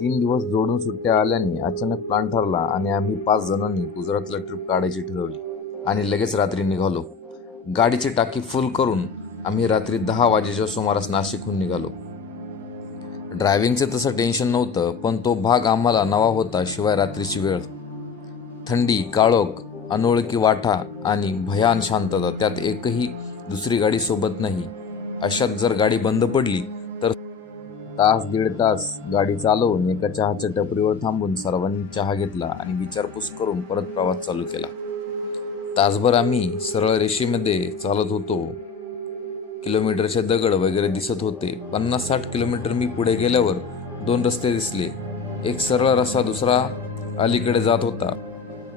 3 दिवस जोडून सुट्ट्या आल्याने अचानक प्लॅन ठरला आणि आम्ही 5 जणांनी गुजरातला ट्रिप काढायची ठरवली आणि लगेच रात्री निघालो. गाडीची टाकी फुल करून आम्ही रात्री 10 वाजेच्या सुमारास नाशिकहून निघालो. ड्रायव्हिंगचं तसं टेन्शन नव्हतं, पण तो भाग आम्हाला नवा होता. शिवाय रात्रीची वेळ, थंडी, काळोख, अनोळखी वाटा आणि भयान शांतता, त्यात एकही दुसरी गाडी सोबत नाही. अशात जर गाडी बंद पडली तर तास दीड तास गाडी चालवून एका चहाच्या टपरीवर थांबून सर्वांनी चहा घेतला आणि विचारपूस करून परत प्रवास चालू केला. तासभर आम्ही सरळ रेषेमध्ये चालत होतो. किलोमीटरचे दगड वगैरे दिसत होते. 50-60 किलोमीटर मी पुढे गेल्यावर 2 रस्ते दिसले. एक सरळ रस्ता, दुसरा अलीकडे जात होता.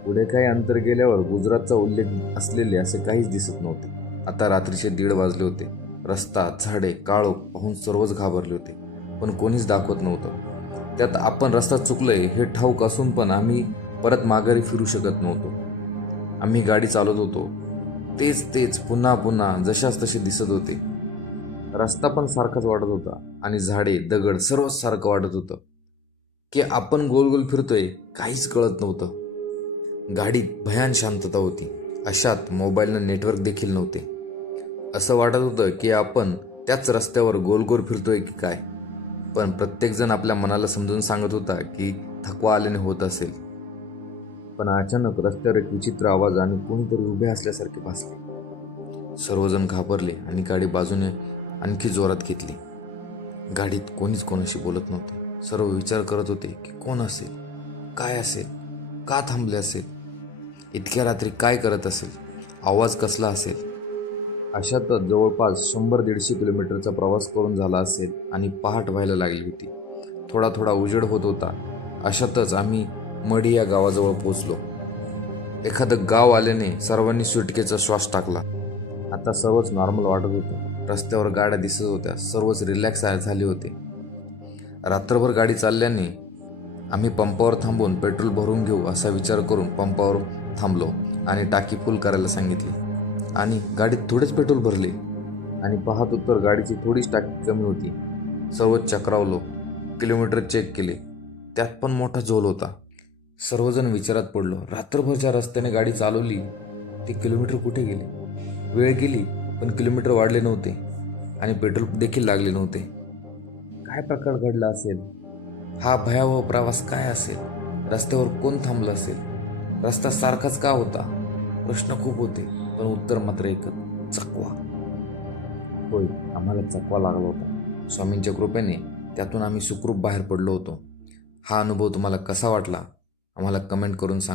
पुढे काही अंतर गेल्यावर गुजरातचा उल्लेख असलेले असे काहीच दिसत नव्हते. आता रात्रीचे 1:30 वाजले होते. रस्ता, झाडे, काळोख पाहून सर्वच घाबरले होते, पण कोणीच दाखवत नव्हतं. त्यात आपण रस्ता चुकलोय हे ठाऊक असून पण आम्ही परत माघारी फिरू शकत नव्हतो. आम्ही गाडी चालवत होतो. तेच पुन्हा पुन्हा जशाच तसे दिसत होते. रस्ता पण सारखाच वाटत होता आणि झाडे, दगड सर्वच सारखं वाटत होतं. की आपण गोल गोल फिरतोय काहीच कळत नव्हतं. गाडीत भयान शांतता होती. अशात मोबाईलनं नेटवर्क देखील नव्हते. असं वाटत होतं की आपण त्याच रस्त्यावर गोल गोल फिरतोय की काय. पण प्रत्येकजण आपल्या मनाला समजून सांगत होता की थकवा आल्याने होत असेल. पण अचानक रस्त्यावर एक विचित्र आवाज आणि कोणीतरी उभे असल्यासारखे भासले. सर्वजण घाबरले आणि गाडी बाजूने आणखी जोरात घेतली. गाडीत कोणीच कोणाशी बोलत नव्हते. सर्व विचार करत होते की कोण असेल, काय असेल, का थांबले असेल, इतक्या रात्री काय करत असेल, आवाज कसला असेल. अशातच जवळपास 100-150 किलोमीटरचा प्रवास करून झाला असेल आणि पहाट व्हायला लागली होती. थोडा थोडा उजेड होत होता. अशातच आम्ही मढी या गावाजवळ पोहोचलो. एखादं गाव आल्याने सर्वांनी सुटकेचा श्वास टाकला. आता सर्वच नॉर्मल वाटत होतं. रस्त्यावर गाड्या दिसत होत्या. सर्वच रिलॅक्स झाले होते. रात्रभर गाडी चालल्याने आम्ही पंपावर थांबून पेट्रोल भरून घेऊ असा विचार करून पंपावर थांबलो आणि टाकी फुल करायला सांगितली आणि गाडीत थोडेच पेट्रोल भरले आणि पाहतो तर गाडीची थोडीच टाकी कमी होती. सर्वच चक्रावलो. किलोमीटर चेक केले. त्यात पण मोठा झोल होता. सर्वजण विचारात पडलो. रात्रभरच्या रस्त्याने गाडी चालवली, ते किलोमीटर कुठे गेले. वेळ गेली पण किलोमीटर वाढले नव्हते आणि पेट्रोल देखील लागले नव्हते. काय प्रकार घडला असेल. हा भयावह प्रवास काय असेल. रस्त्यावर कोण थांबलं असेल. रस्ता सारखाच का होता. प्रश्न खूप होते, पण उत्तर मात्र एकच, चकवा. होय, आम्हाला चकवा लागला होता. स्वामींच्या कृपेने त्यातून आम्ही सुखरूप बाहेर पडलो होतो. हा अनुभव तुम्हाला कसा वाटला आम्हाला कमेंट करून सांगा.